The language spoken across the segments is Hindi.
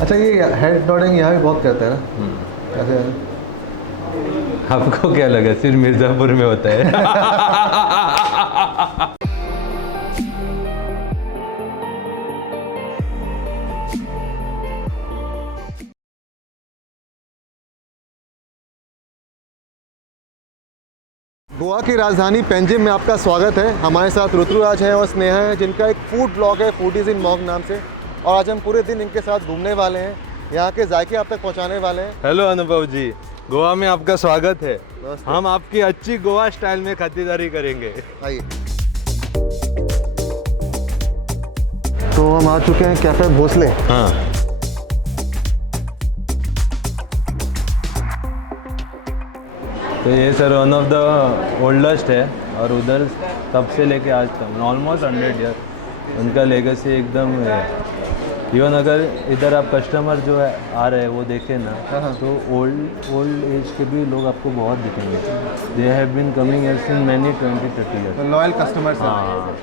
अच्छा, ये हेड नोडिंग यहाँ भी बहुत करते हैं ना, कैसे है? आपको क्या लगा सिर्फ मिर्ज़ापुर में होता है? गोवा की राजधानी पेंजिम में आपका स्वागत है। हमारे साथ ऋतुराज है और स्नेहा है, जिनका एक फूड ब्लॉग है फूडीज इन मॉग नाम से, और आज हम पूरे दिन इनके साथ घूमने वाले हैं, यहाँ के जायके आप तक पहुँचाने वाले हैं। हेलो अनुभव जी, गोवा में आपका स्वागत है। नमस्ते। हम आपकी अच्छी गोवा स्टाइल में खातिरदारी करेंगे। आइए। तो हम आ चुके हैं कैफे भोसले। हाँ, तो ये sir one of the oldest है और उधर तब से लेके आज तक ऑलमोस्ट 100 ईयर उनका लेगेसी एकदम है। इवन अगर इधर आप कस्टमर जो है आ रहे हैं वो देखें ना, तो ओल्ड एज के भी लोग आपको बहुत दिखेंगे। They have been coming here since many 20-30 years. Loyal customers हैं। हाँ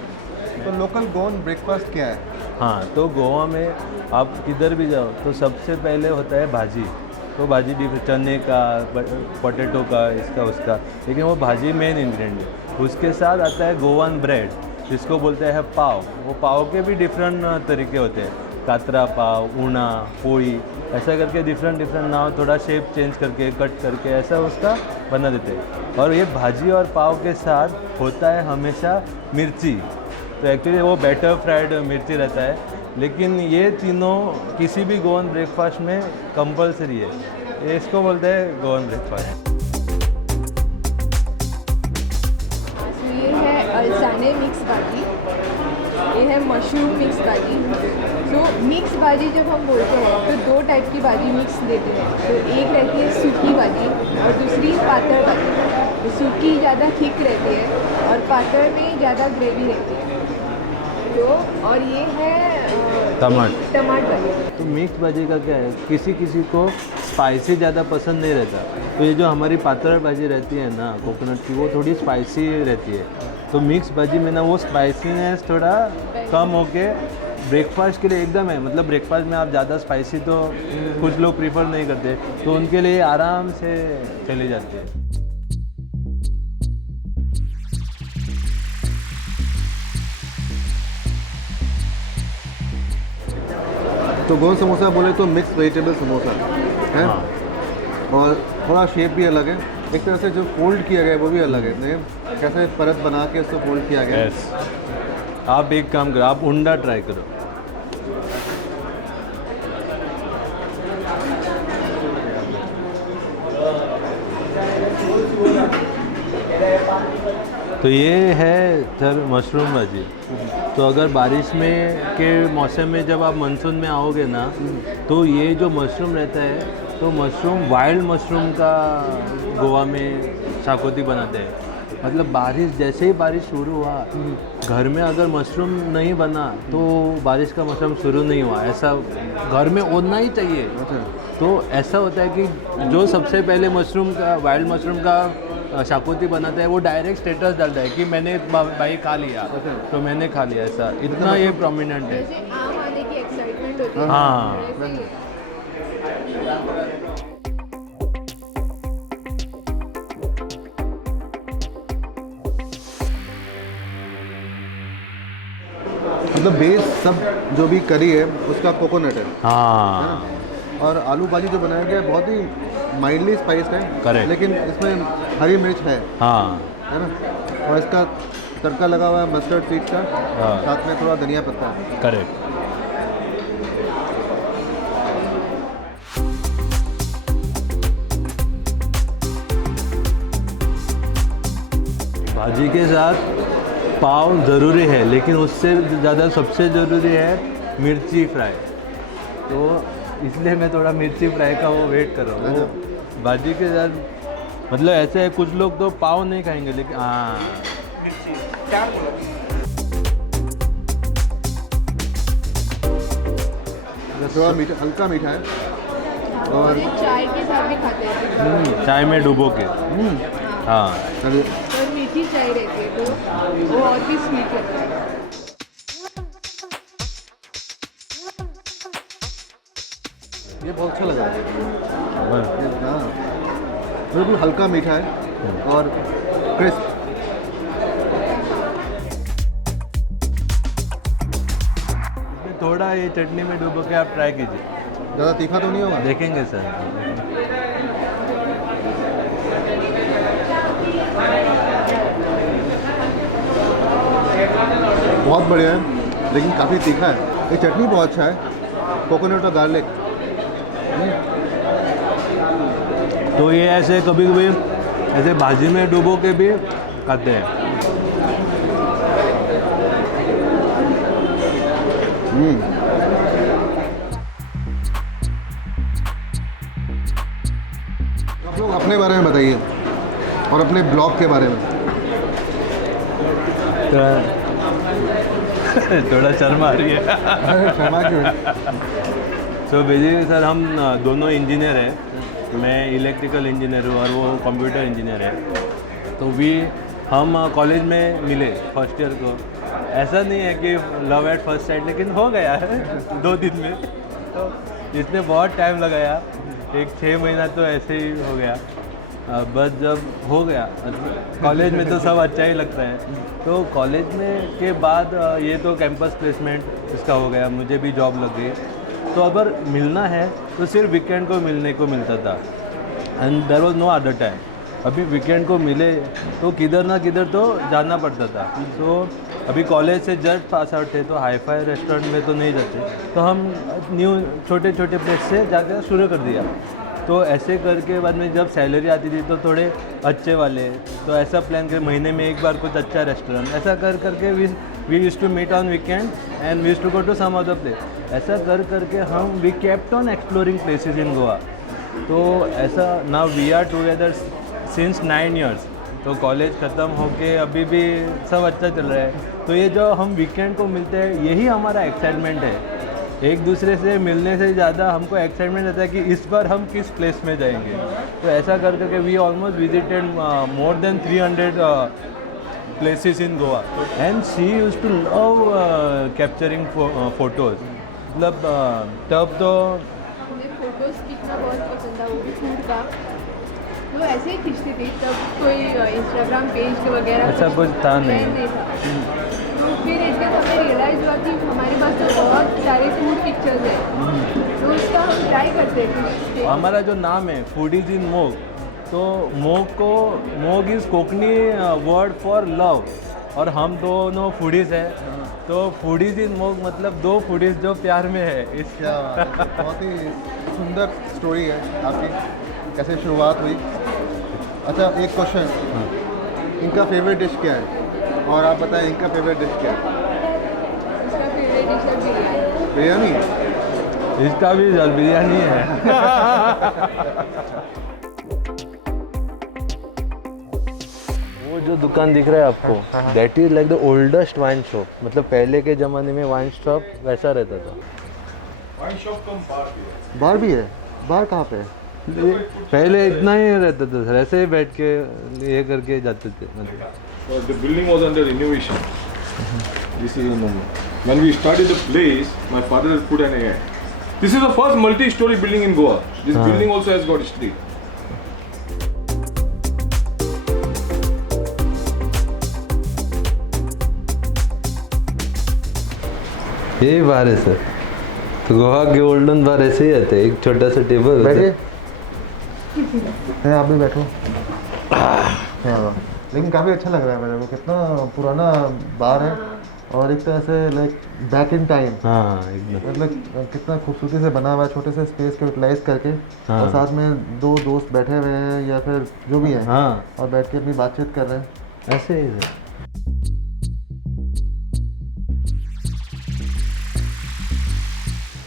तो लोकल गोवन ब्रेकफास्ट क्या है? हाँ, तो गोवा में आप किधर भी जाओ तो सबसे पहले होता है भाजी। तो भाजी चने का, पोटैटो का, इसका उसका, लेकिन वो भाजी मेन इंग्रेडिएंट है। उसके साथ आता है गोवन ब्रेड, जिसको बोलते हैं पाव। वो पाव के भी डिफरेंट तरीके होते हैं, कातरा पाव, ऊना, पोई, ऐसा करके डिफरेंट नाव, थोड़ा शेप चेंज करके, कट करके, ऐसा उसका बना देते हैं। और ये भाजी और पाव के साथ होता है हमेशा मिर्ची। तो एक्चुअली वो बैटर फ्राइड मिर्ची रहता है, लेकिन ये तीनों किसी भी गोवन ब्रेकफास्ट में कंपलसरी है। ये इसको बोलते हैं गोवन ब्रेकफास्ट। ये है अल्साने मिक्स भाजी, ये है मशरूम मिक्स भाजी। तो मिक्स भाजी जब हम बोलते हैं तो दो टाइप की भाजी मिक्स देते हैं। तो एक रहती है सूखी भाजी और दूसरी पातळ भाजी। तो सूखी ज़्यादा थिक रहती है और पातळ में ज़्यादा ग्रेवी रहती है। तो और ये है टमाटर। तो मिक्स भाजी का क्या है, किसी किसी को स्पाइसी ज़्यादा पसंद नहीं रहता, तो ये जो हमारी पातळ भाजी रहती है ना कोकोनट की, वो थोड़ी स्पाइसी रहती है। तो मिक्स भाजी में ना वो स्पाइसीनेस थोड़ा कम होके ब्रेकफास्ट के लिए एकदम है। मतलब ब्रेकफास्ट में आप ज़्यादा स्पाइसी तो कुछ लोग प्रीफर नहीं करते, तो उनके लिए आराम से चली जाती है। तो गोवन समोसा बोले तो मिक्स वेजिटेबल समोसा है। हाँ। और थोड़ा शेप भी अलग है, एक तरह से जो फोल्ड किया गया है वो भी अलग है। नहीं, कैसे परत बना के उसको फोल्ड किया गया है। यस, आप एक काम करो, आप उंडा ट्राई करो। तो ये है सर मशरूम भाजी। तो अगर बारिश में के मौसम में जब आप मानसून में आओगे ना, तो ये जो मशरूम रहता है, तो मशरूम वाइल्ड मशरूम का गोवा में शाकोती बनाते हैं। मतलब बारिश, जैसे ही बारिश शुरू हुआ, घर में अगर मशरूम नहीं बना तो बारिश का मौसम शुरू नहीं हुआ, ऐसा घर में होना ही चाहिए। तो ऐसा होता है कि जो सबसे पहले मशरूम का, वाइल्ड मशरूम का शाकोती बनाता है, वो डायरेक्ट स्टेटस डालता है कि मैंने भाई खा लिया, तो मैंने खा लिया। ऐसा इतना ये प्रोमिनेंट है। जैसे आम आने की एक्साइटमेंट होती है। हाँ। वैसे ही मतलब बेस सब जो भी करी है उसका कोकोनट है। हाँ, और आलू भाजी जो बनाया गया है बहुत ही माइल्डली स्पाइस्ड है। Correct। लेकिन इसमें हरी मिर्च है हाँ, ना। और इसका तड़का लगा हुआ है मस्टर्ड सीड का, हाँ। साथ में थोड़ा धनिया पत्ता है। करेक्ट। भाजी के साथ पाव ज़रूरी है, लेकिन उससे ज़्यादा सबसे ज़रूरी है मिर्ची फ्राई। तो इसलिए मैं थोड़ा मिर्ची फ्राई का वो वेट कर रहा हूँ। वो भाजी के साथ, मतलब ऐसे है, कुछ लोग तो पाव नहीं खाएंगे, लेकिन हाँ थोड़ा मीठा, हल्का मीठा है। और ये चाय के साथ भी खाते हैं। चाय में डुबो के। हाँ, अरे और मीठी चाय रहती है तो वो और भी स्वीट लगता है। ये बहुत अच्छा लग रहा है। हाँ। हाँ, बिल्कुल हल्का मीठा है और क्रिस्प। इसमें थोड़ा ये चटनी में डुबो के आप ट्राई कीजिए, ज़्यादा तीखा तो नहीं होगा? देखेंगे सर। बहुत बढ़िया है, लेकिन काफ़ी तीखा है। ये चटनी बहुत अच्छा है, कोकोनट और गार्लिक। तो ये ऐसे कभी कभी ऐसे भाजी में डुबो के भी खाते हैं। आप लोग अपने बारे में बताइए और अपने ब्लॉग के बारे में। थोड़ा शर्म आ रही है। शर्मा क्यों? सो बेसिकली सर हम दोनों इंजीनियर हैं। मैं इलेक्ट्रिकल इंजीनियर हूँ और वो कंप्यूटर इंजीनियर है। तो हम कॉलेज में मिले फर्स्ट ईयर को। ऐसा नहीं है कि लव एट फर्स्ट साइट, लेकिन हो गया है 2 दिन में। तो इसमें बहुत टाइम लगाया, एक 6 महीना तो ऐसे ही हो गया। बस जब हो गया, कॉलेज में तो सब अच्छा ही लगता है। तो कॉलेज में के बाद ये तो कैंपस प्लेसमेंट इसका हो गया, मुझे भी जॉब लग गई। तो अगर मिलना है तो सिर्फ वीकेंड को मिलने को मिलता था, and there was no other time. अभी वीकेंड को मिले तो किधर ना किधर तो जाना पड़ता था। तो अभी कॉलेज से जस्ट पास आउट थे, तो हाई फाई रेस्टोरेंट में तो नहीं जाते, तो हम न्यू छोटे छोटे प्लेस से जाकर शुरू कर दिया। तो ऐसे करके बाद में जब सैलरी आती थी तो थोड़े अच्छे वाले, तो ऐसा प्लान कर महीने में एक बार कुछ अच्छा रेस्टोरेंट, ऐसा कर करके we used to meet on weekend and we used to go to some other place. ऐसा कर करके हम we kept on exploring places in Goa. तो ऐसा now we are together since 9 years। तो कॉलेज ख़त्म होके अभी भी सब अच्छा चल रहा है। तो ये जो हम वीकेंड को मिलते हैं, यही हमारा एक्साइटमेंट है। एक दूसरे से मिलने से ज़्यादा हमको एक्साइटमेंट रहता है कि इस बार हम किस प्लेस में जाएंगे। तो ऐसा कर करके we almost visited more than 300 places in Goa, and she used to love capturing photos। मतलब तब तो मुझे फोटोज खींचना बहुत पसंद था, वो भी फूड का। तो ऐसे ही खींचती थी, तब कोई इंस्टाग्राम पेज वगैरह ऐसा कुछ था नहीं। नहीं था। तो फिर एक दिन हमें रियलाइज़ हुआ कि हमारे पास तो बहुत सारे फूड पिक्चर्स हैं, तो उसका हम ट्राई करते थे। हमारा जो नाम है फूडीज इन मोग, तो मोग is Konkani word for love, और हम दोनों फूडीज हैं। तो फूडीज इन मोग मतलब 2 फूडीज जो प्यार में है। इस क्या बहुत ही सुंदर स्टोरी है आपकी, कैसे शुरुआत हुई। अच्छा, एक क्वेश्चन, इनका फेवरेट डिश क्या है? और आप बताएं इनका फेवरेट डिश क्या है? उसका फेवरेट डिश है बिरयानी। इसका भी बिरयानी है। वो जो दुकान दिख रहा है आपको, that is like the oldest wine shop. मतलब पहले के ज़माने में वाइन शॉप वैसा रहता था। वाइन शॉप कम बार भी है। बार भी है? बार कहाँ पे है? पहले इतना ही रहता था सर, ऐसे ही बैठ के ये करके जाते थे। मतलब The building was under renovation. This is the moment. When we started the place, my father has put an air. This is the first multi-story building in Goa. This building also has got history. यही बार है सर। तो गोवा के गोल्डन बार ऐसे ही आते हैं, एक छोटा सा टेबल होता बैठिए। है। आप भी बैठो। हाँ, लेकिन काफ़ी अच्छा लग रहा है मेरे को। कितना पुराना बार है, और एक तरह से लाइक बैक इन टाइम। हाँ एकदम। मतलब कितना खूबसूरती से बना हुआ है, छोटे से स्पेस को यूटिलाइज करके। हाँ। और साथ में 2 दोस्त बैठे हुए हैं या फिर जो भी है, हाँ और बैठ के अपनी बातचीत कर रहे हैं। ऐसे ही सर।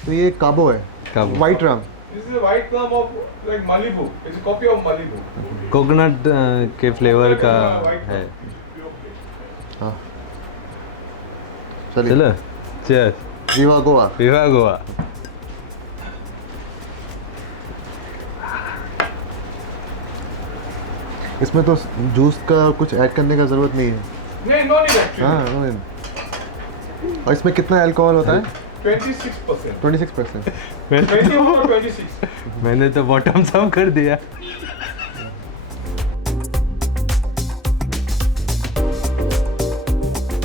तो ये काबो है, काबो। White rum. This is a white plum of like Malibu. It's a copy of Malibu. Coconut के फ्लेवर का है। हाँ, चलिए। चलो चीयर्स। विवा गोवा। विवा गोवा। इसमें तो जूस का कुछ ऐड करने का ज़रूरत नहीं है। No, no need actually. हाँ, और इसमें कितना अल्कोहल होता है? 26%. 26%. 24 or 26. मैंने तो बॉटम अप कर दिया।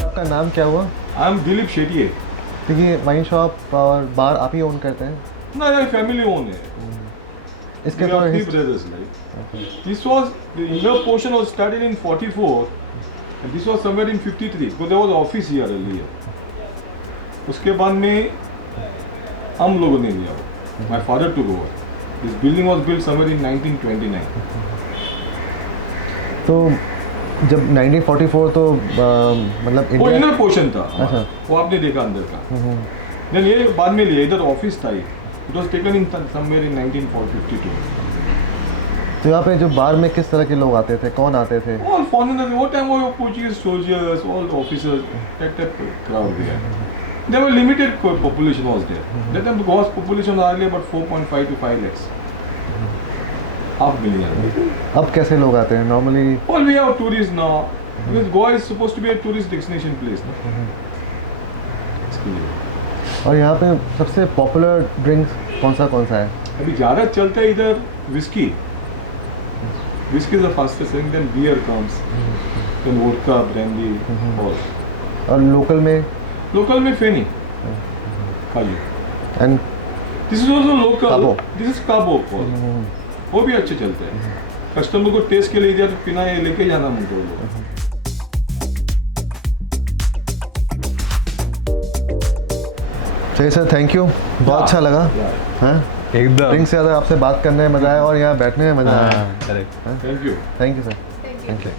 आपका नाम क्या हुआ? I am Dilip Shetty. क्योंकि वाइन शॉप और बार आप ही ओन करते हैं? No, no, family owned है. इसके We are three तो brothers, right? This was the inner portion was started in 44, and this was somewhere in 53. So there was office here earlier. उसके बाद में हम लोगों ने लिया. My father took over. This building was built somewhere in 1929. तो जब 1944 तो मतलब वो इंडिया इनर पोर्शन था. अच्छा। वो आपने देखा अंदर का. Then ये बाद में लिया. इधर ऑफिस था. It was taken in somewhere in 1952. तो यहाँ पे जो बार में किस तरह के लोग आते थे, कौन आते थे? All foreigners. What time were Portuguese soldiers, all officers, that crowd there. There were limited population was there. That time the Goa's population was hardly about 4.5 to 5 lakhs. Half million. अब कैसे लोग आते हैं normally? Well, we have tourists now. Because Goa is supposed to be a tourist destination place. No? इसके लिए. और यहाँ पे सबसे पॉपुलर ड्रिंक्स कौन सा है? अभी ज़्यादा चलता है इधर whisky. Whiskey is the fastest selling, then beer comes, then vodka, brandy, all. और लोकल में? Local में फेनी. खाली. And This is also local. Cabo. This is Cabo. वो भी अच्छे चलते हैं. कस्टमर को टेस्ट के लिए दिया तो पीना ये लेके जाना मुझको लोग. चलिए सर, थैंक यू, बहुत अच्छा लगा। हाँ, एकदम ड्रिंक से ज़्यादा आपसे बात करने में मज़ा आया और यहाँ बैठने में मज़ा आया। Correct. Thank you. Thank you sir. Thank you.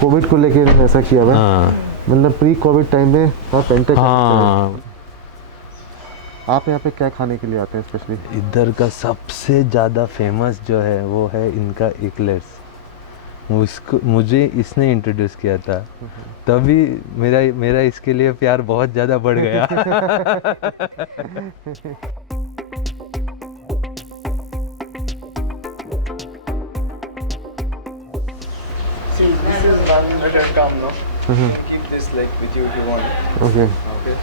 Covid को लेके ऐसा किया हुआ, मतलब प्री कोविड टाइम में आप पेंटे हाँ, आप यहाँ पे क्या खाने के लिए आते हैं स्पेशली? इधर का सबसे ज़्यादा फेमस जो है वो है इनका इक्लेयर्स। उसको मुझे इसने इंट्रोड्यूस किया था, तभी मेरा इसके लिए प्यार बहुत ज़्यादा बढ़ गया। Keep this like with you if you want. Okay.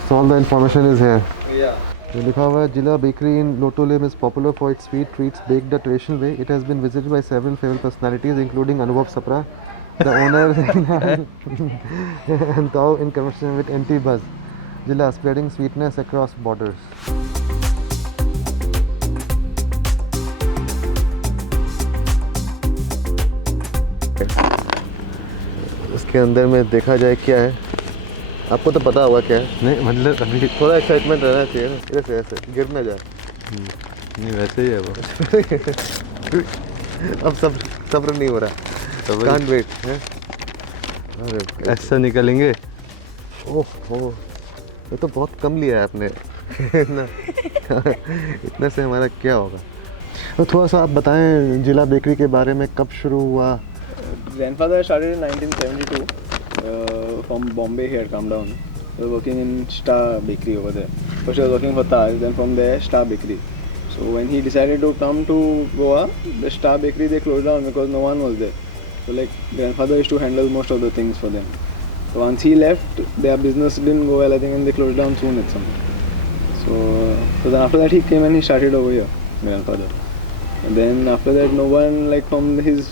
So all the information is here. Yeah. ये लिखा हुआ है, Jilla Bakery in Lotolim is popular for its sweet treats baked the traditional way. It has been visited by several famous personalities, including Anubhav Sapra, the owner, and Tao in conversation with NT Buzz. Jilla spreading sweetness across borders. इसके अंदर में देखा जाए क्या है, आपको तो पता होगा क्या है। नहीं मतलब अभी थोड़ा एक्साइटमेंट रहना चाहिए ना, ऐसे ऐसे गिर ना जाए। नहीं वैसे ही है वो। अब सब्र नहीं हो रहा, कांट वेट है। अरे ऐसा निकलेंगे। ओह ये तो बहुत कम लिया है आपने। इतना इतने से हमारा क्या होगा। तो थोड़ा सा आप बताएं जिला बेकरी के बारे में, कब शुरू हुआ? Grandfather started in 1972 from Bombay. He had come down. He was working in Star Bakery over there. First he was working for Taj, then from there Star Bakery. So when he decided to come to Goa, the Star Bakery they closed down because no one was there. So like grandfather used to handle most of the things for them. So once he left, their business didn't go well, I think, and they closed down soon at some. So then after that he came and he started over here, grandfather. And then after that, no one like from his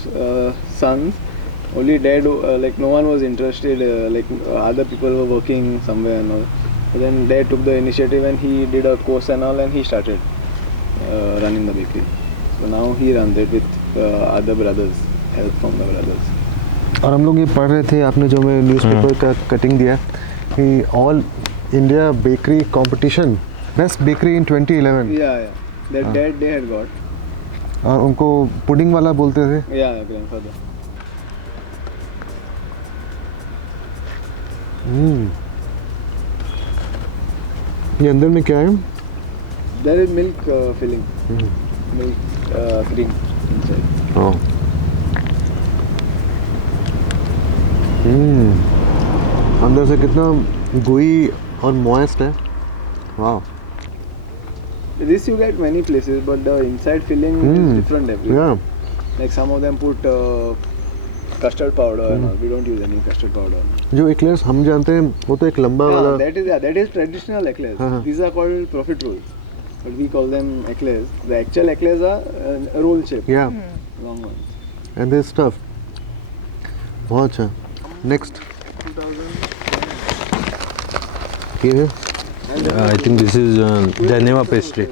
sons, only dad, like no one was interested. Other people were working somewhere and all. So then dad took the initiative and he did a course and all, and he started running the bakery. So now he runs it with other brothers, help from the brothers. और हम लोग ये पढ़ रहे थे, आपने जो मैं न्यूज़पेपर का कटिंग दिया कि all India bakery competition best bakery in 2011। Yeah. That dad they had got. और उनको पुडिंग वाला बोलते थे। Yeah, grandfather. ये अंदर में क्या है? There is milk filling, milk cream inside. अंदर से कितना gooey और moist है, वाह। This you get many places, but the inside filling is different everywhere. Yeah. Like some of them put custard powder and all. We don't use any custard powder. जो eclairs हम जानते हैं वो तो एक लंबा वाला That is traditional eclairs. हाँ, हाँ. These are called profit rolls, but we call them eclairs. The actual eclairs are roll shape, yeah long ones. and this stuff बहुत अच्छा. Next ये है I think this is Geneva pastry.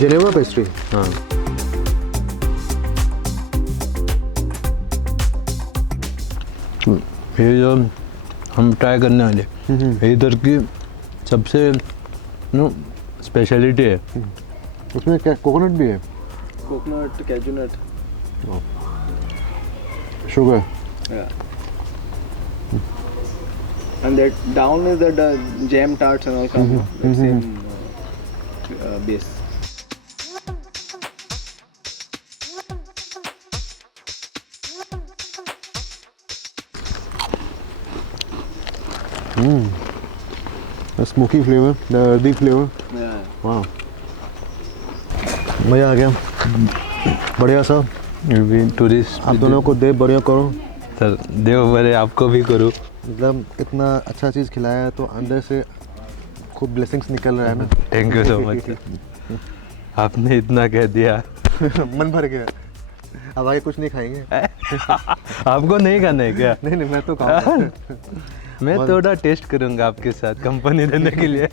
Geneva pastry. हाँ, ये जो हम ट्राई करने वाले ये इधर की सबसे स्पेशलिटी है. उसमें क्या कोकोनट भी है? Coconut, cashew nut. Sugar. Yeah. And that down is the jam tarts and all come that same base. The smoky flavor, the earthy flavor. Yeah. वाह मज़ा आ गया. बढ़िया सा. टूरिस्ट आप दोनों को दे बढ़िया करो. सर देव बड़े आपको भी करूँ. मतलब इतना अच्छा चीज़ खिलाया है तो अंदर से खूब ब्लेसिंग्स निकल रहा है ना. Thank you so much. आपने इतना कह दिया. मन भर गया. अब आगे कुछ नहीं खाएंगे. आपको नहीं खाना है क्या? नहीं नहीं मैं तो खाऊंगा. मैं थोड़ा टेस्ट करूंगा आपके साथ कंपनी देने के लिए.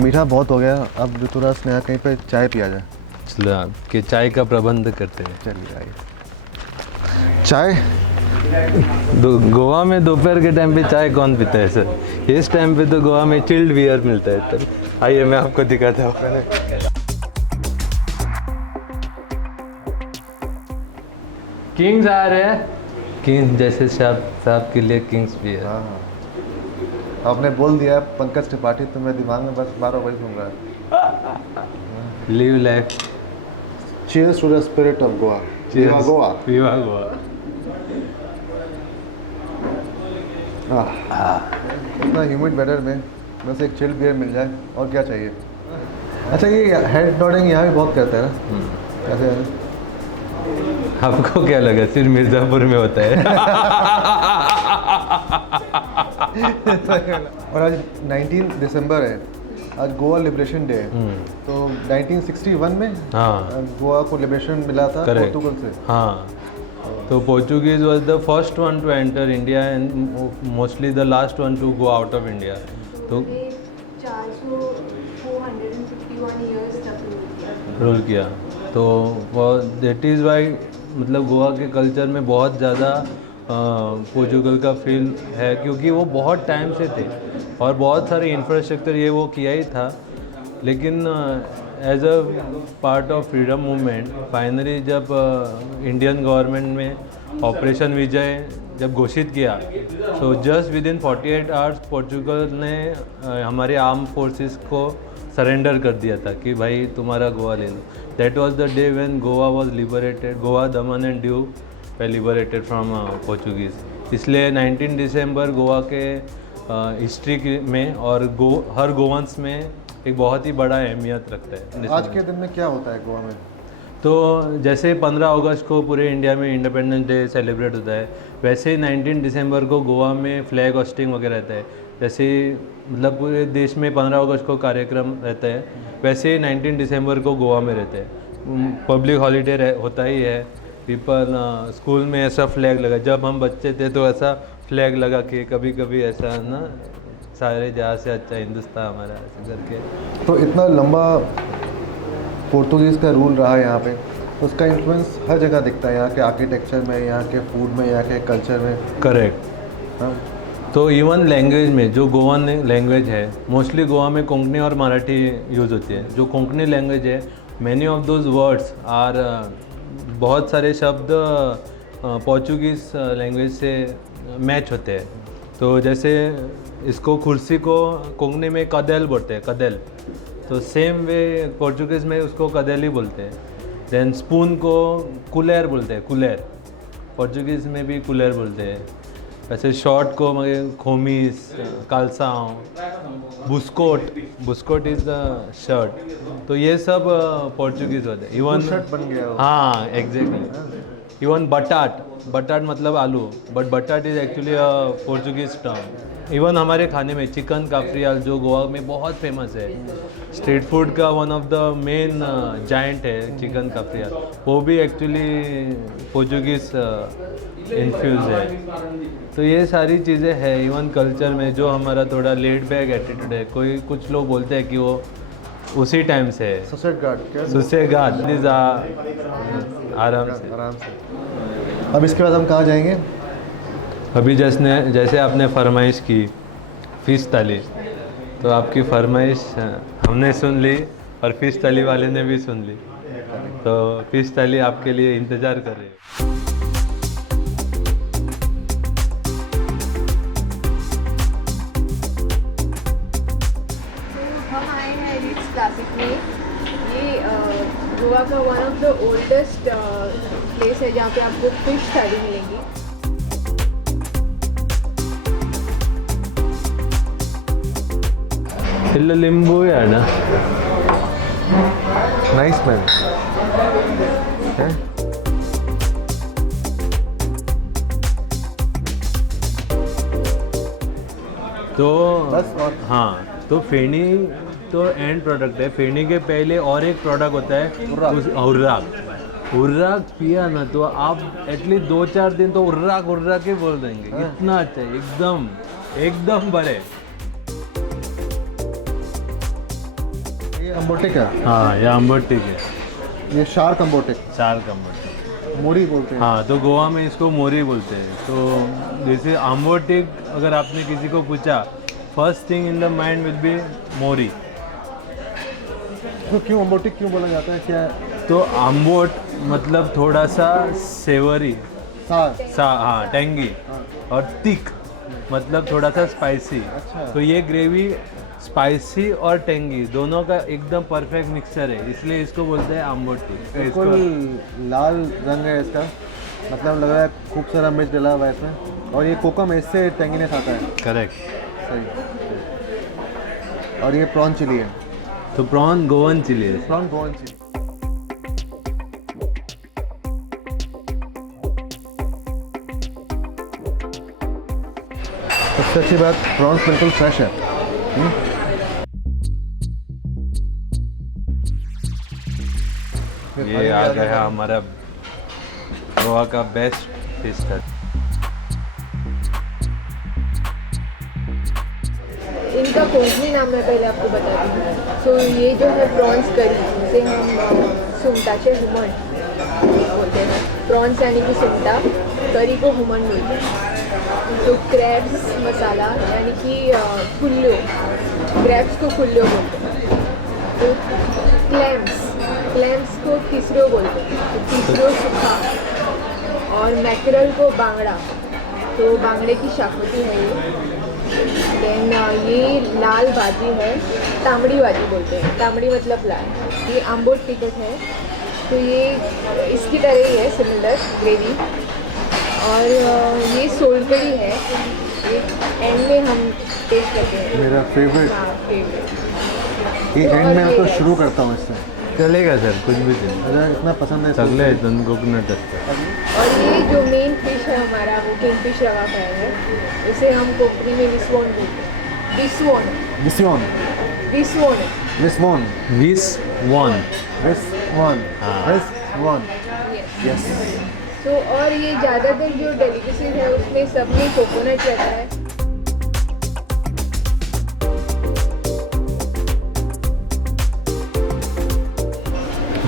मीठा बहुत हो गया. अब ऋतुराज स्नेहा कहीं पे चाय पिया जाए. चलो आपके चाय का प्रबंध करते हैं. चलिए आइए. चाय गोवा में दोपहर के टाइम पे चाय कौन पीता है सर? इस टाइम पे तो गोवा में चिल्ड बियर मिलता है. तब आइए मैं आपको दिखाता हूँ. किंग्स आ रहे हैं. किंग्स जैसे साहब के लिए किंग्स भी है. हाँ आपने बोल दिया पंकज त्रिपाठी तो मेरे दिमाग में बस बार वही घूम रहा है. Live life. Cheers to the spirit of Goa. Viva Goa. विवा गोवा. इतना ह्यूमिड वेदर में बस एक चिल बियर मिल जाए और क्या चाहिए. अच्छा ये हेड नॉडिंग यहाँ भी बहुत करते हैं ना. कैसे है? आपको क्या लगा सिर्फ मिर्ज़ापुर में होता है? और आज 19 दिसंबर है. आज गोवा लिबरेशन डे है. तो 1961 में हाँ गोवा को लिबरेशन मिला था Correct. पोर्तुगल से. हाँ. तो Portuguese was the first one to enter India and mostly the last one to go out of India. तो 451 years तक रूल किया. तो दैट इज़ वाई मतलब गोवा के कल्चर में बहुत ज़्यादा पोर्चुगल का फील है क्योंकि वो बहुत टाइम से थे और बहुत सारे इंफ्रास्ट्रक्चर ये वो किया ही था. लेकिन as a part of freedom movement finally जब इंडियन गवर्नमेंट में ऑपरेशन विजय जब घोषित किया तो just within 48 hours Portugal ने हमारे आर्म फोर्सेस को सरेंडर कर दिया था कि भाई तुम्हारा गोवा ले लो. That was the day when Goa was liberated. Goa, Daman and Diu were liberated from Portuguese. इसलिए 19 दिसंबर गोवा के हिस्ट्री में और हर गोवंस में एक बहुत ही बड़ा अहमियत रखता है. आज के दिन में क्या होता है गोवा में? तो जैसे 15 अगस्त को पूरे इंडिया में इंडिपेंडेंस डे सेलिब्रेट होता है वैसे ही 19 दिसंबर को गोवा में फ्लैग होस्टिंग वगैरह रहता है. जैसे मतलब पूरे देश में 15 अगस्त को कार्यक्रम रहता है वैसे ही 19 दिसंबर को गोवा में रहता है. पब्लिक हॉलीडे होता ही है. पीपल स्कूल में ऐसा फ्लैग लगा. जब हम बच्चे थे तो ऐसा फ्लैग लगा के कभी कभी ऐसा ना सारे जहाँ से अच्छा हिंदुस्तान हमारा ऐसे करके. तो इतना लंबा पोर्तुगीज़ का रूल रहा है यहाँ पे तो उसका इन्फ्लुएंस हर जगह दिखता है. यहाँ के आर्किटेक्चर में, यहाँ के फूड में, यहाँ के कल्चर में. करेक्ट. हाँ तो इवन लैंग्वेज में जो गोवन लैंग्वेज है मोस्टली गोवा में कोंकणी और मराठी यूज़ होती है. जो कोंकणी लैंग्वेज है many of those words are बहुत सारे शब्द पोर्चुगीज़ लैंग्वेज से मैच होते हैं. तो जैसे इसको कुर्सी को कोंकणी में कदेल बोलते हैं. कदेल. तो सेम वे पोर्चुगीज़ में उसको कदेल ही बोलते हैं. देन स्पून को कुलेर बोलते हैं. कुलेर. पोर्चुगीज़ में भी कूलर बोलते हैं। वैसे शॉर्ट को खोमीस, कालसाओ, बुस्कोट इज़ द शर्ट। तो ये सब पोर्चुगीज़ होते हैं। इवन शर्ट बन गया वो। हाँ एग्जैक्टली। इवन बटाट मतलब आलू, बट बटाट is actually a Portuguese term. Even हमारे खाने में चिकन काफ्रियाल जो गोवा में बहुत फेमस है, स्ट्रीट फूड का one of the main giant है चिकन काफ्रियाल, वो भी एक्चुअली पोर्चुगीज इन्फ्यूज़ है। तो ये सारी चीज़ें हैं। इवन कल्चर में जो हमारा थोड़ा लेड बैक एटीट्यूड है, कोई कुछ लोग बोलते हैं कि वो उसी टाइम से है, सुसेगाद आराम से। अब इसके बाद हम कहाँ जाएंगे? अभी जैसे आपने फरमाइश की फ़िश थाली, तो आपकी फरमाइश हमने सुन ली और फ़िश थाली वाले ने भी सुन ली, तो फ़िश थाली आपके लिए इंतज़ार कर रही है। हम आए हैं रिट्स क्लासिक में। ये गोवा का one of the oldest place है जहाँ पे आपको फिश थाली मिलेगी। इल्ल लिंबू है ना, नाइस मैन। तो बस और हाँ, तो फेनी तो एंड प्रोडक्ट है। फेनी के पहले और एक प्रोडक्ट होता है उर्राक पिया ना तो आप एटलीस्ट 2-4 दिन तो उर्राक ही बोल देंगे। इतना अच्छा है, एकदम बड़े। ये अम्बोटिक है। हाँ, ये अम्बोटिक है, ये शार्क अम्बोटिक, शार्क अम्बोटिक। मोरी बोलते हैं। हाँ, तो गोवा में इसको मोरी बोलते हैं। तो जैसे अम्बोटिक अगर आपने किसी को पूछा, first thing in the mind will be मोरी। तो क्यों अम्बोटिक क्यों बोला जाता है, क्या है? तो अम्बोट मतलब थोड़ा सा सेवरी, हाँ टेंगी, और थिक मतलब थोड़ा सा स्पाइसी। अच्छा। तो ये ग्रेवी स्पाइसी और टेंगी दोनों का एकदम परफेक्ट मिक्सचर है, इसलिए इसको बोलते हैं अम्बोटी। बिल्कुल लाल रंग है इसका, मतलब लग रहा है खूब सारा मिर्च डला हुआ है इसमें, और ये कोकम इससे टेंगीनेस आता है। करेक्ट। सही। और ये प्रॉन चिली है। तो प्रॉन गोवन चिली है। Prawn Goan chilli. सबसे अच्छी बात, प्रॉन्स बिल्कुल फ्रेश है। ये आ गया हमारा गोवा का बेस्ट फिश है। इनका कोंकणी नाम मैं पहले आपको बता दूँ। सो ये जो है प्रॉन्स करी, जिसे हम सुमटाचे हुमण बोलते हैं। प्रॉन्स यानी कि सुमटा, करी को हुमण बोलते हैं। तो क्रैब्स मसाला यानी कि खुल्लो, क्रैब्स को खुल्लो बोलते हैं। तो क्लैम्स को तीसरो बोलते हैं, तो तीसरो सूखा। और मैकरल को बांगड़ा, तो बांगड़े की शाखोती है ये। देन ये लाल भाजी है, तामड़ी भाजी बोलते हैं। तामड़ी मतलब लाल। ये आम्बोट टिकट है, तो ये इसकी तरह ही है, सिमिलर ग्रेवी। और ये सोलकड़ी है, ये एंड में हम टेस्ट करते हैं। मेरा फेवरेट। हाँ, फेवरेट। ये तो एंड और में मैं ये तो है। शुरू करता हूँ इससे। चलेगा सर, कुछ भी चलेगा। मुझे इतना पसंद है। सगले कोकोनट असतं। और ये जो मेन फिश है हमारा, वो किंगफिश रवा फ्राई है। इसे हम कोंकणी में विस्वोन बोलते हैं। विस्वोन विस्वोन। विस्वोन विस्वोन। विस्वोन। विस्वोन। हाँ। विस्वोन। यस। तो और ये ज़्यादातर जो डेलिकेसीज है उसमें सब में कोकोनट रहता है।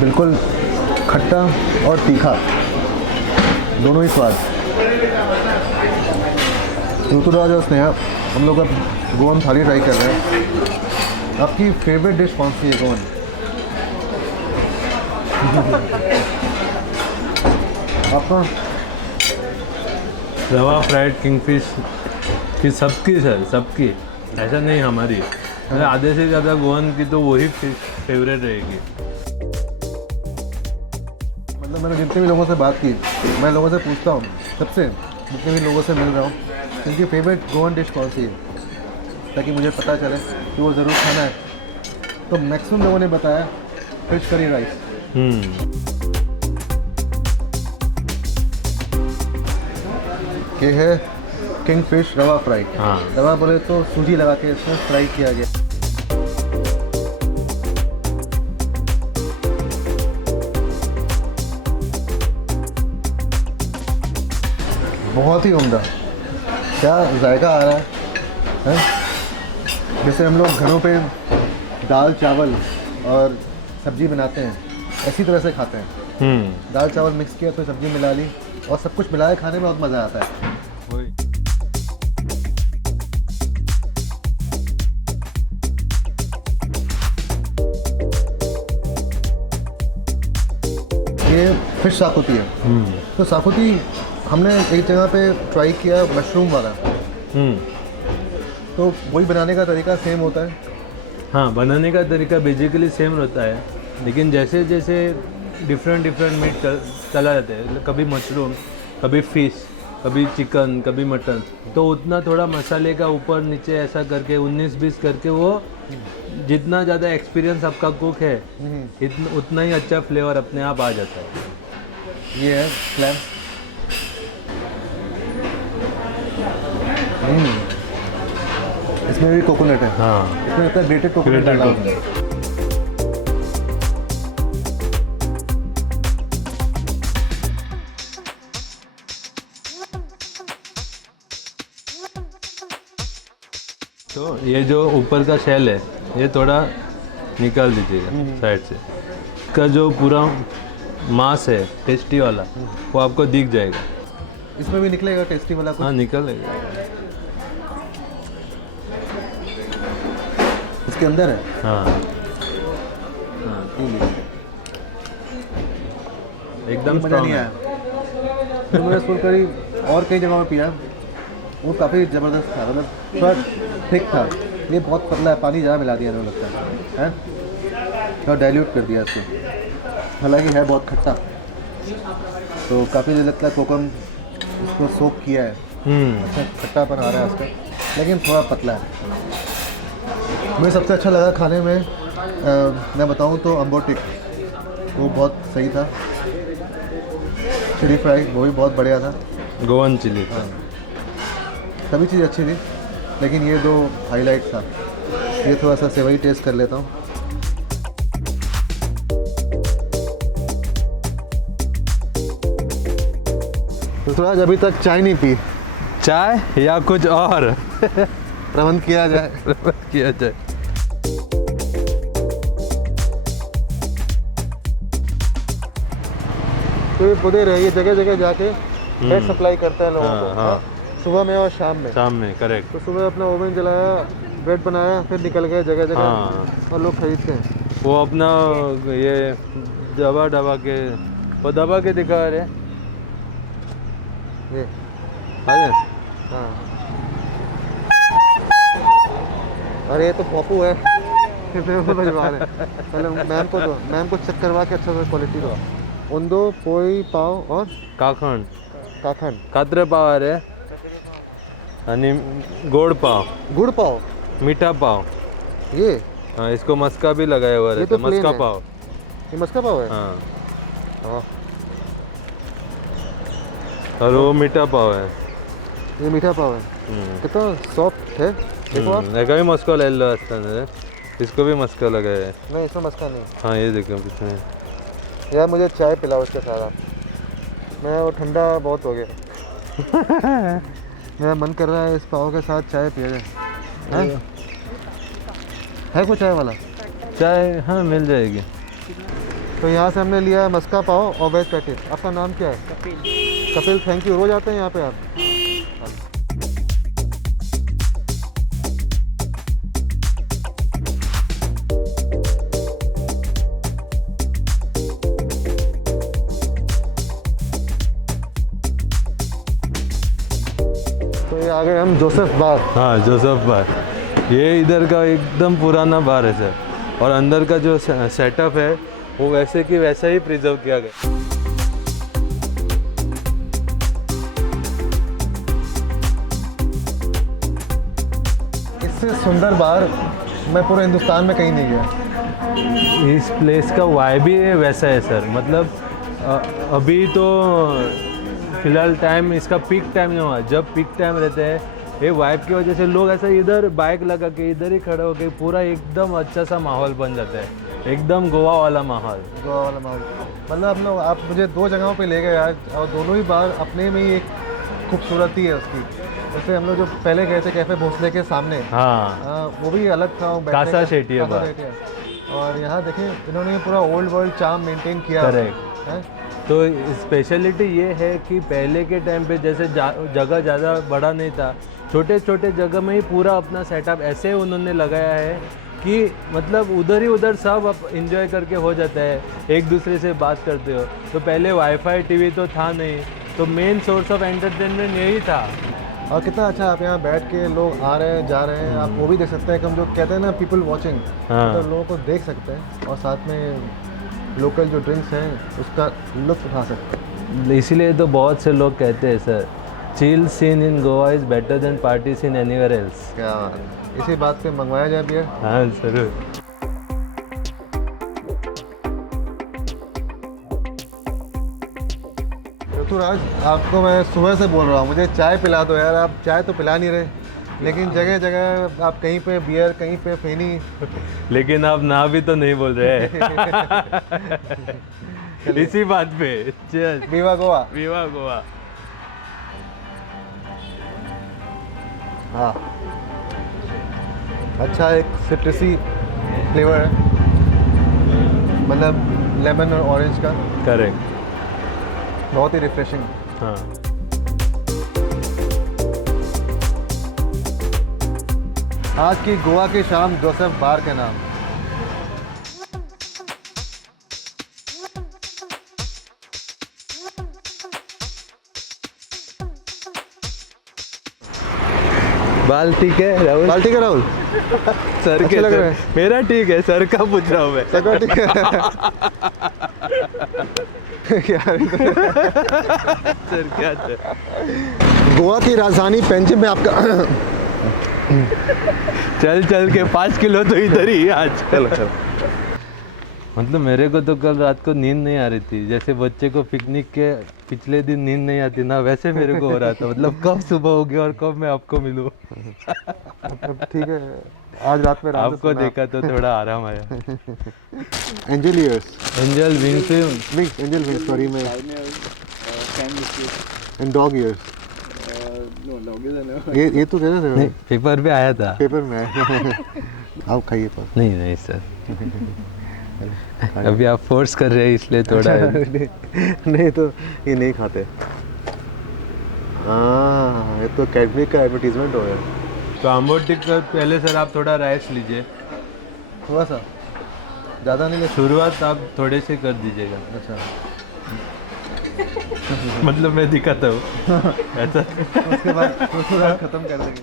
बिल्कुल खट्टा और तीखा, दोनों ही स्वाद। ऋतुराज और स्नेहा, हम लोग अब गोवन थाली ट्राई कर रहे हैं। आपकी फेवरेट डिश कौन सी है गोवन? आपका? रवा फ्राइड किंगफिश की सबकी सर, सबकी, ऐसा नहीं हमारी। आधे से ज़्यादा गोवन की तो वही फिश फेवरेट रहेगी। मतलब मैंने जितने भी लोगों से बात की, मैं लोगों से पूछता हूँ, सबसे जितने भी लोगों से मिल रहा हूँ, उनकी फेवरेट गोवन डिश कौन सी है, ताकि मुझे पता चले कि वो ज़रूर खाना है। तो मैक्सिमम लोगों ने बताया फिश करी राइस। ये है किंग फिश रवा फ्राई। हाँ। रवा बोले तो सूजी लगा के इसमें फ्राई किया गया। बहुत ही उम्दा, क्या जायका आ रहा है? जैसे हम लोग घरों पे दाल चावल और सब्जी बनाते हैं, ऐसी तरह से खाते हैं। दाल चावल मिक्स किया तो सब्जी मिला ली और सब कुछ मिलाए खाने में बहुत मज़ा आता है। ये फिश साकुती है। तो साकुती हमने एक जगह पे ट्राई किया मशरूम वाला, तो वही बनाने का तरीका सेम होता है। हाँ, बनाने का तरीका बेसिकली सेम रहता है, लेकिन जैसे जैसे डिफरेंट मीट चला जाता है, कभी मशरूम, कभी फिश, कभी चिकन, कभी मटन, तो उतना थोड़ा मसाले का ऊपर नीचे ऐसा करके 19-20 करके वो जितना ज़्यादा एक्सपीरियंस आपका कुक है उतना ही अच्छा फ्लेवर अपने आप आ जाता है। ये है क्लैम। इसमें भी कोकोनट है। हाँ, इसमें लगता है ग्रेटेड कोकोनट डाला हुआ है। तो ये जो ऊपर का शेल है ये थोड़ा निकाल दीजिएगा साइड से। इसका जो पूरा मांस है टेस्टी वाला वो आपको दिख जाएगा। इसमें भी निकलेगा टेस्टी वाला कुछ? हाँ, निकलेगा। इसके अंदर है। हाँ, एकदम मज़ा स्ट्रांग नहीं है। आया। तो मैंने सोल करी और कई जगहों में पिया, वो काफ़ी ज़बरदस्त था, मतलब थोड़ा ठीक था। ये बहुत पतला है, पानी ज़्यादा मिला दिया मुझे लगता है, थोड़ा डाइल्यूट कर दिया इसको। हालांकि है बहुत खट्टा, तो काफ़ी लगता है कोकम इसको सोक किया है, अच्छा खट्टापन आ रहा है उसका, लेकिन थोड़ा पतला है। मुझे सबसे अच्छा लगा खाने में मैं बताऊं तो अम्बोटिक, वो बहुत सही था। चिली फ्राई वो भी बहुत बढ़िया था। गोवन चिली। सभी चीज़ अच्छी थी, लेकिन ये दो हाईलाइट था। ये थोड़ा सा सेवई टेस्ट कर लेता हूँ। तो आज अभी तक चाय नहीं पी, चाय या कुछ और प्रबंध किया जाए। किया जाए। तो ये पुदेर है, ये जगह जगह जाके ब्रेड सप्लाई करता है लोगों को। हाँ। सुबह में और शाम में। शाम में, करेक्ट। तो सुबह अपना ओवन जलाया, ब्रेड बनाया, फिर निकल गए जगह जगह हाँ। और लोग खरीदते हैं। वो अपना ये दबा के, वो दबा के दिखा रहे। ये अरे हाँ, अरे ये तो पॉपू है। भिजवा रहे पहले मैम को चेक करवा के अच्छा सा क्वालिटी दो। उंदो पोई पाव और काखंड, काखंड, कात्रे पाव अरे आणि गोड पाव, गुड़ पाव, मीठा पाव। ये हाँ, इसको मस्का भी लगाया हुआ ये रहता तो है, मस्का plain है। पाव। ये मस्का पाव है। हाँ, हाँ, और वो मीठा पाव है। ये मीठा पाव है। कितना सॉफ्ट है देखो आप। एका भी मस्का लाइलो असताना इसको भी मस्का लगाया है। नहीं इसमें मस्का नहीं। हाँ, ये देखो पीछे। यार मुझे चाय पिलाओ उसके साथ आप, मैं वो ठंडा बहुत हो गया। मेरा मन कर रहा है इस पाव के साथ चाय पिया जाए। है कोई चाय वाला? चाय हाँ मिल जाएगी। तो यहाँ से हमने लिया मस्का पाव और वेज पैकेट। आपका नाम क्या है? कपिल। Kapil, thank you. रोज आते हैं यहाँ पे आप? तो ये आ गए हम जोसेफ बार। हाँ, जोसेफ बार। ये इधर का एकदम पुराना बार है सर, और अंदर का जो सेटअप है वो वैसे की वैसा ही प्रिजर्व किया गया। इससे सुंदर बार मैं पूरे हिंदुस्तान में कहीं नहीं गया। इस प्लेस का वाइब भी वैसा है सर, मतलब अभी तो फिलहाल टाइम इसका पीक टाइम नहीं हुआ, जब पीक टाइम रहता है ये वाइब की वजह से लोग ऐसा इधर बाइक लगा के इधर ही खड़े होके पूरा एकदम अच्छा सा माहौल बन जाता है, एकदम गोवा वाला माहौल। गोवा वाला माहौल मतलब आप मुझे 2 जगहों पे ले गए आज, और दोनों ही बार अपने में ही एक खूबसूरती है उसकी। जैसे हम लोग जो पहले गए थे कैफ़े भोसले के सामने, हाँ वो भी अलग था, बैठने कासा का- शेटिया कासा बार। शेटिया। और यहाँ देखें इन्होंने पूरा ओल्ड वर्ल्ड चार्म मेंटेन किया है। Correct। हैं? तो स्पेशलिटी ये है कि पहले के टाइम पे जैसे जगह ज़्यादा बड़ा नहीं था, छोटे छोटे जगह में ही पूरा अपना सेटअप ऐसे उन्होंने लगाया है कि मतलब उधर ही उधर सब आप इंजॉय करके हो जाता है, एक दूसरे से बात करते हो। तो पहले वाईफाई टीवी तो था नहीं, तो मेन सोर्स ऑफ एंटरटेनमेंट यही था। और कितना अच्छा आप यहाँ बैठ के लोग आ रहे हैं जा रहे हैं, आप वो भी देख सकते हैं कि हम जो कहते हैं ना पीपल वॉचिंग, हाँ। तो लोगों को देख सकते हैं और साथ में लोकल जो ड्रिंक्स हैं उसका लुत्फ उठा सकते हैं। इसीलिए तो बहुत से लोग कहते हैं sir, chill scene in Goa is better than party scene anywhere else. क्या बात है। इसी बात पे मंगवाया जाए बियर। हाँ ज़रूर। ऋतुराज, आपको मैं सुबह से बोल रहा हूँ मुझे चाय पिला दो यार, आप चाय तो पिला नहीं रहे, लेकिन जगह जगह आप कहीं पे बियर कहीं पे फेनी। लेकिन आप ना भी तो नहीं बोल रहे इसी बात पे चल बीवा गोवा। विवा गोवा। हाँ, अच्छा एक सिट्रसी फ्लेवर है, मतलब लेमन और ऑरेंज का, करेक्ट। बहुत ही रिफ्रेशिंग। हाँ आज की गोवा की शाम जोसेफ बार के नाम। बाल ठीक है राहुल? बाल ठीक है राहुल? सर अच्छे के लग सर- रहे हैं। मेरा ठीक है, सर का पूछ रहा हूँ मैं। सबका ठीक है। यार, सर क्या सर? गोवा की राजधानी पेंजिम में आपका चल चल के 5 किलो तो इधर ही आज। चलो मतलब मेरे को तो कल रात को नींद नहीं आ रही थी, जैसे बच्चे को पिकनिक के पिछले दिन नींद नहीं आती ना, वैसे मेरे को हो रहा था। मतलब कब सुबह होगी और कब मैं आपको मिलूं। अब ठीक है, आज रात में आराम से आपको सोना। देखा तो थोड़ा आराम आया। Angel years, angel wings wings, angel wings sorry मैं, Can biscuit. And dog years. No, dog is enough. ये तो कह रहे थे नहीं, पेपर पे आया था। पेपर में है। आप खाइए तो। नहीं नहीं सर, अभी आप फोर्स कर रहे हैं इसलिए थोड़ा नहीं तो ये नहीं खाते। हाँ, ये तो कैडबरी का एडवर्टीजमेंट हो गया। तो आम्बोटिक का पहले सर आप थोड़ा राइस लीजिए, थोड़ा सा, ज़्यादा नहीं लेते। शुरुआत आप थोड़े से कर दीजिएगा। अच्छा, मतलब मैं दिखाता हूँ ऐसा। उसके बाद खत्म कर देंगे।